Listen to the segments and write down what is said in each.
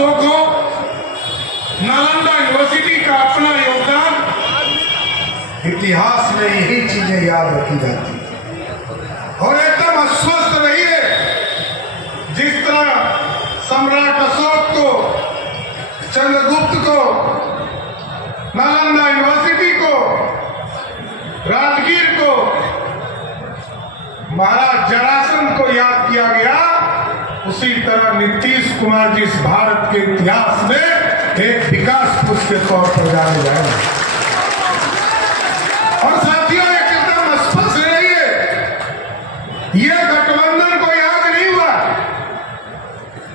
अशोक हो, नालंदा यूनिवर्सिटी का अपना योगदान, इतिहास में यही चीजें याद रखी जाती हैं। और एकदम अस्वस्थ रहिए, जिस तरह सम्राट अशोक को, चंद्रगुप्त को, नालंदा यूनिवर्सिटी को, राजगीर को, महाराज जरासंध को याद किया गया, उसी तरह नीतीश कुमार जी इस भारत के इतिहास में एक विकास पुरुष के तौर पर जाने जाएंगे। और साथियों, एक एकदम स्पष्ट रहिए, यह गठबंधन को याद नहीं हुआ।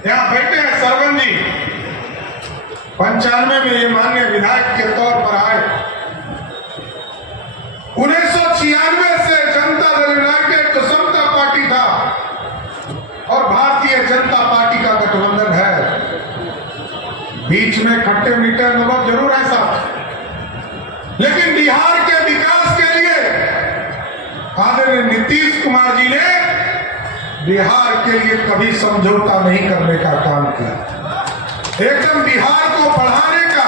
यहां बैठे हैं सरवन जी, 95 में ये माननीय विधायक के तौर पर आए। 1996 से जनता दल यूनाइटेड तो समता पार्टी था और भारतीय जनता पार्टी का गठबंधन है। बीच में खट्टे मीठे अनुभव जरूर है साहब, लेकिन बिहार के विकास के लिए आदरणीय नीतीश कुमार जी ने बिहार के लिए कभी समझौता नहीं करने का काम किया। एकदम बिहार को बढ़ाने का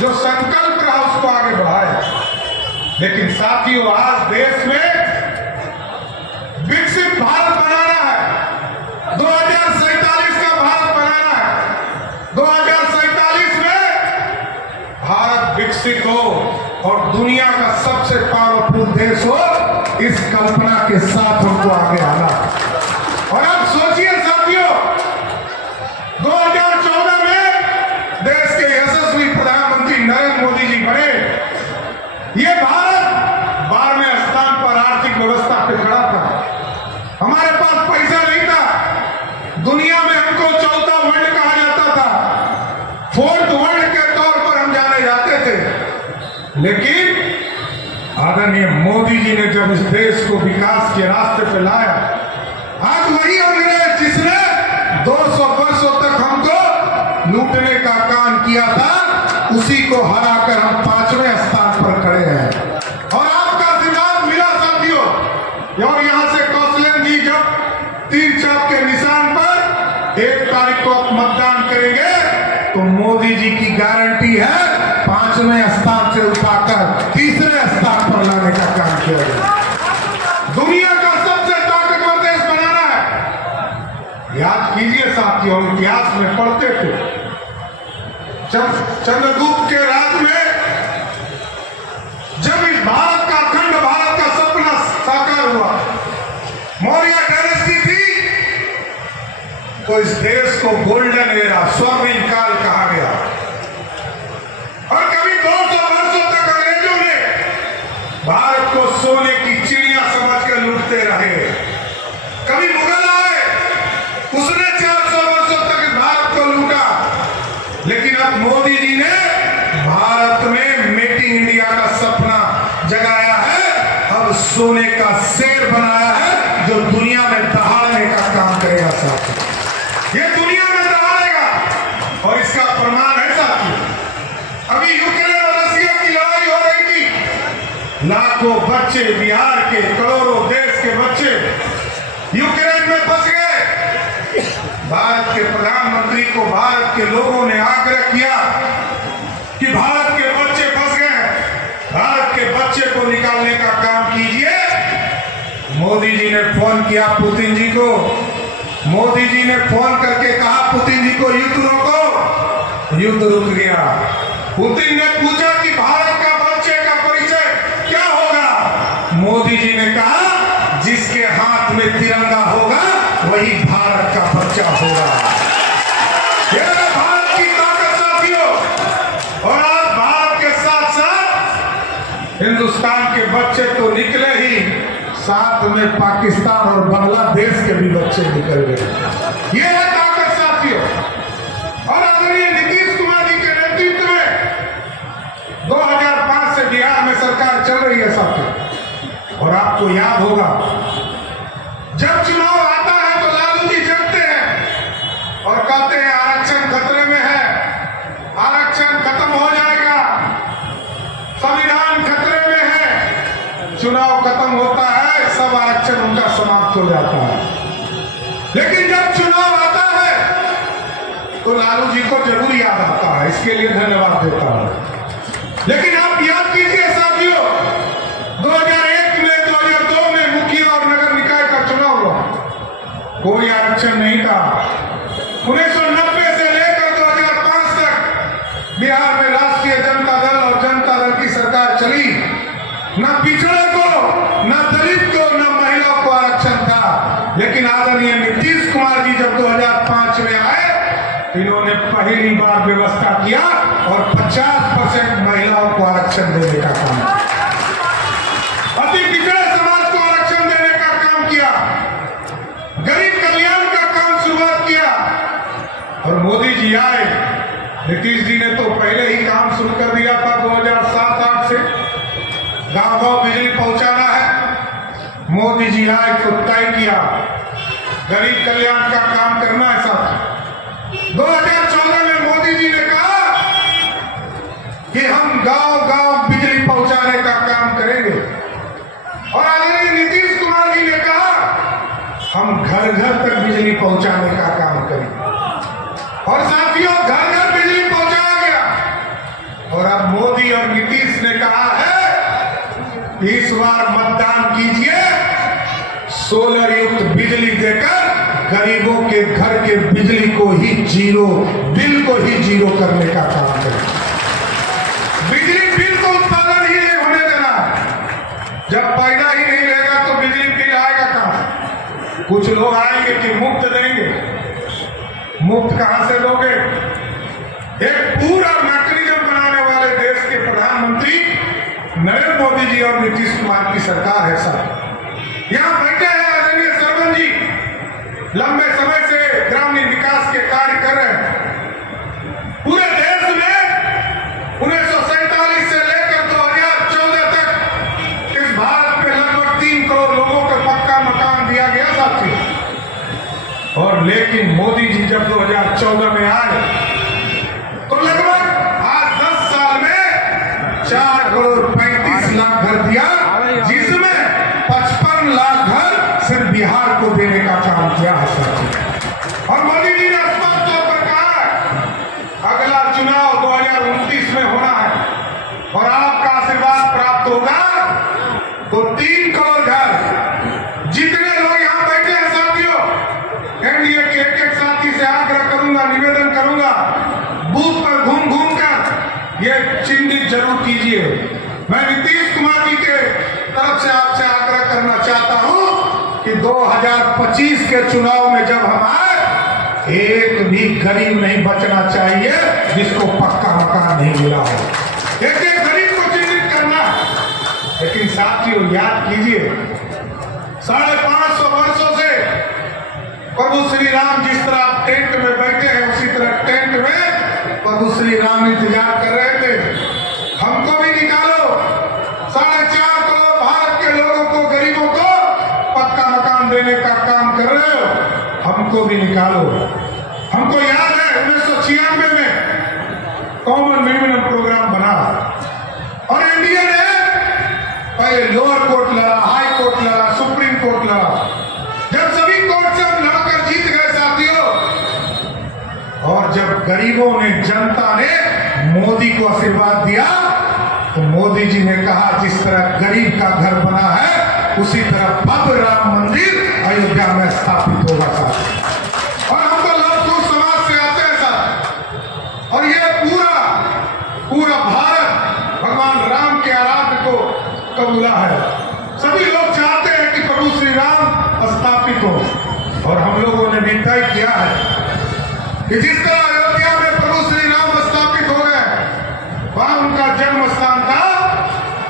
जो संकल्प रहा उसको आगे बढ़ाया। लेकिन साथियों, आज देश में विकसित भारत बनाना है, 2047 का भारत बनाना है। 2047 में भारत विकसित हो और दुनिया का सबसे पावरफुल देश हो, इस कल्पना के साथ हमको आगे आना। और अब सोचिए साथियों, 2014 में देश के यशस्वी प्रधानमंत्री नरेंद्र मोदी जी बने। ये भारत 12वें स्थान पर आर्थिक व्यवस्था पे खड़ा था। हमारे पास पैसा नहीं था, दुनिया में हमको चौथा वर्ल्ड कहा जाता था, फोर्थ वर्ल्ड के तौर पर हम जाने जाते थे। लेकिन आदरणीय मोदी जी ने जब इस देश को विकास के रास्ते पे लाया, आज वही अंग्रेज जिसने 200 वर्षों तक हमको लूटने का काम किया था, उसी को हराकर हम 5वें स्थान पर खड़े हैं। और आपका आशीर्वाद मिला साथियों। और यहां से कौशलेंद्र जी जब तीर छाप के निशान पर 1 तारीख को मतदान करेंगे, तो मोदी जी की गारंटी है 5वें स्थान से उठाकर 3रे स्थान पर लाने का काम किया गया। दुनिया का सबसे ताकतवर देश बनाना है। याद कीजिए साथियों, इतिहास में पढ़ते थे, जब चंद्रगुप्त के राज में जब इस भारत का, अखंड भारत का सपना साकार हुआ, मौर्य डायनेस्टी थी, तो इस देश को गोल्डन एरा, स्वर्णिम काल कहा गया। और कभी 200 वर्षों तक अंग्रेजों ने भारत को सोने की चिड़िया समझकर लूटते रहे। कभी मुगल आए, उसने 400 वर्षों तक भारत को लूटा। लेकिन अब मोदी जी ने भारत में मेक इन इंडिया का सपना जगाया है, अब सोने का शेर बनाया है जो दुनिया में दहाड़ने का काम करेगा साथियों। ये दुनिया में दहाड़ेगा। और इसका प्रमाण है साथियों, अभी यूक्रेन और रशिया की लड़ाई हो रही थी, लाखों बच्चे, बिहार के करोड़ों देश के बच्चे यूक्रेन में फंस गए। भारत के प्रधानमंत्री को भारत के लोगों ने आग्रह किया कि भारत के बच्चे फंस गए, भारत के बच्चे को निकालने का काम कीजिए। मोदी जी ने फोन किया पुतिन जी को, मोदी जी ने फोन करके कहा पुतिन जी को युद्ध रोको, युद्ध रुक गया। पुतिन ने पूछा कि भारत का बच्चे का परिचय क्या होगा, मोदी जी ने कहा जिसके हाथ में तिरंगा होगा वही भारत का बच्चा होगा। यह भारत की ताकत साथियों। और आज भारत के साथ साथ हिंदुस्तान के बच्चे तो निकले ही, साथ में पाकिस्तान और बांग्लादेश के भी बच्चे निकल गए। यह है ताकत साथियों। और आदरणीय नीतीश कुमार जी के नेतृत्व में 2005 से बिहार में सरकार चल रही है साथियों। और आपको याद होगा, जब चुनाव आता है तो लालू जी जगते हैं और कहते हैं आरक्षण खतरे में है, आरक्षण खत्म हो जाएगा, संविधान खतरे में है। चुनाव खत्म होता है, सब आरक्षण उनका समाप्त हो जाता है। लेकिन जब चुनाव आता है तो लालू जी को जरूर याद आता है, इसके लिए धन्यवाद देता हूं। लेकिन आप याद कीजिए साथियों, 2001 में 2002 में मुखिया और नगर निकाय का चुनाव हुआ, कोई आरक्षण नहीं था। 1990 से लेकर 2005 तक बिहार में राष्ट्रीय जनता दल और जनता दल की सरकार चली। न पिछड़े को, न दलित को, न महिलाओं को आरक्षण था। लेकिन आदरणीय नीतीश कुमार जी जब 2005 में आए, इन्होंने पहली बार व्यवस्था किया और 50% महिलाओं को आरक्षण देने का काम किया, अति पिछड़े समाज को आरक्षण देने का काम किया, गरीब कल्याण का काम शुरुआत किया। और मोदी जी आए, नीतीश जी ने तो पहले ही काम शुरू कर दिया था 2007-8 से, गांव-गांव बिजली पहुंचाना है। मोदी जी आए तो तय किया गरीब कल्याण का काम करना है साथ। 2014 में मोदी जी ने कहा कि हम गांव-गांव बिजली पहुंचाने का काम करेंगे, और आदरणीय नीतीश कुमार जी ने कहा हम घर-घर तक बिजली पहुंचाने का काम करेंगे। और साथियों, घर-घर बिजली पहुंचाया गया। और अब मोदी और नीतीश ने कहा है इस बार मतदान कीजिए, सोलर युक्त बिजली देकर गरीबों के घर के बिजली को ही जीरो, बिल को ही जीरो करने का काम करें। बिजली बिल को उत्पादन ही नहीं होने देना। जब पैदा ही नहीं रहेगा तो बिजली बिल आएगा कहां? कुछ लोग आएंगे कि मुफ्त देंगे, मुफ्त कहां से दोगे? एक पूरा मैकेनिज्म बनाने वाले देश के प्रधानमंत्री नरेंद्र मोदी जी और नीतीश कुमार की सरकार है साहब। यहां बैठे हैं आदरणीय सरवन जी, लंबे समय से ग्रामीण विकास के कार्य कर रहे हैं। पूरे देश में 1947 से लेकर 2014 तक इस भारत में लगभग 3 करोड़ लोगों को पक्का मकान दिया गया साथियों। और लेकिन मोदी जी जब 2014 में आए तो लगभग आज 10 साल में 4 करोड़ 35 लाख घर दिया, जिसमें 55 लाख घर सिर्फ बिहार को देने का काम किया है साथियों। और मोदी जी ने स्पष्ट तौर पर कहा है अगला चुनाव 2029 में होना है और आपका आशीर्वाद प्राप्त होगा तो 3 करोड़ घर। जितने लोग यहां बैठे हैं साथियों, एनडीए के एक साथी से आग्रह करूंगा, निवेदन करूंगा, बूथ पर घूम घूम कर ये चिन्हित जरूर कीजिए। मैं नीतीश कुमार जी के तरफ से आपसे आग्रह करना चाहता हूं कि 2025 के चुनाव में जब हम आए, एक भी गरीब नहीं बचना चाहिए जिसको पक्का मकान नहीं मिला हो। एक गरीब को चिन्हित करना है। लेकिन साथियों याद कीजिए, 550 वर्षों से प्रभु श्री राम जिस तरह टेंट में बैठे हैं, उसी तरह टेंट में प्रभु श्री राम इंतजार कर रहे थे। हमको भी निकालो, 4.5 करोड़ भारत के लोगों को, गरीबों को पक्का मकान देने का काम कर रहे हो, हमको भी निकालो। हमको याद है 1996 में कॉमन मिनिमम प्रोग्राम बना और एनडीए ने पहले लोअर कोर्ट लड़ा, हाई कोर्ट लड़ा, सुप्रीम कोर्ट लड़ा। जब सभी कोर्ट से हम लड़कर जीत गए साथियों, और जब गरीबों ने, जनता ने मोदी को आशीर्वाद दिया तो मोदी जी ने कहा जिस तरह गरीब का घर बना है उसी तरह भव्य राम मंदिर अयोध्या में स्थापित होगा साथ। और हम तो लवकुश समाज से आते हैं साथ, और ये पूरा भारत भगवान राम के आराध्य को कबूला है। सभी लोग चाहते हैं कि प्रभु श्री राम स्थापित हो, और हम लोगों ने भी तय किया है कि जिस तरह अयोध्या में प्रभु श्री राम स्थापित हो गए, वहां उनका जन्म स्थान था,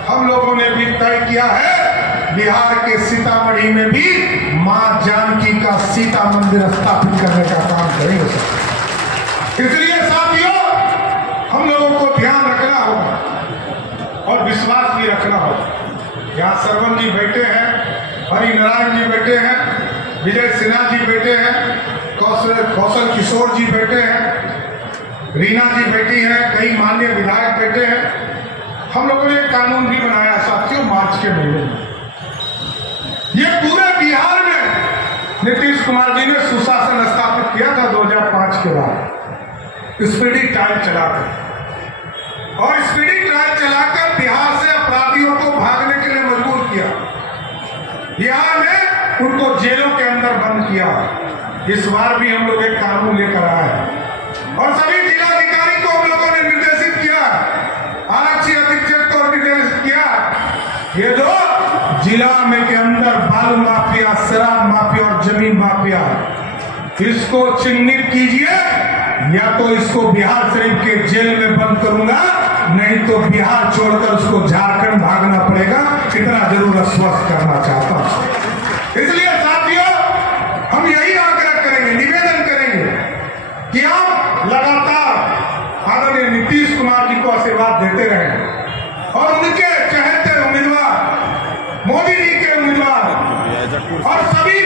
हम लोगों ने भी तय किया है बिहार के सीतामढ़ी में भी मां जानकी का सीता मंदिर स्थापित करने का काम करेंगे। इसलिए साथियों, हम लोगों को ध्यान रखना होगा और विश्वास भी रखना होगा। यहाँ सरवन जी बैठे हैं, हरि नारायण जी बैठे हैं, विजय सिन्हा जी बैठे हैं, कौशल किशोर जी बैठे हैं, रीना जी बैठी है, कई माननीय विधायक बैठे हैं। हम लोगों ने कानून भी बनाया साथियों मार्च के महीने में। ये पूरे बिहार में नीतीश कुमार जी ने सुशासन स्थापित किया था 2005 के बाद। स्पीडी ट्रायल चलाकर, और स्पीडी ट्रायल चलाकर बिहार से अपराधियों को भागने के लिए मजबूर किया। बिहार में उनको जेलों के अंदर बंद किया। इस बार भी हम लोग एक कानून लेकर आए और सभी जिलाधिकारी को हम लोगों ने निर्देशित किया, आरक्षी अधीक्षक को निर्देशित किया, ये जो जिला में के अंदर बालू माफिया, शराब माफिया और जमीन माफिया, इसको चिन्हित कीजिए, या तो इसको बिहार शरीफ के जेल में बंद करूंगा, नहीं तो बिहार छोड़कर उसको झारखंड भागना पड़ेगा। इतना जरूर आश्वस्त करना चाहता हूं। इसलिए साथियों, हम यही आग्रह करेंगे, निवेदन करेंगे कि आप लगातार आदरणीय नीतीश कुमार जी को आशीर्वाद देते रहें और उनके चहेते उम्मीदवार मोदी जी के उम्मीदवार और सभी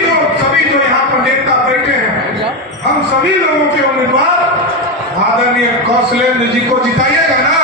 जो यहाँ पर नेता बैठे हैं, हम सभी लोगों के उम्मीदवार आदरणीय कौशलेंद्र जी को जिताइएगा ना।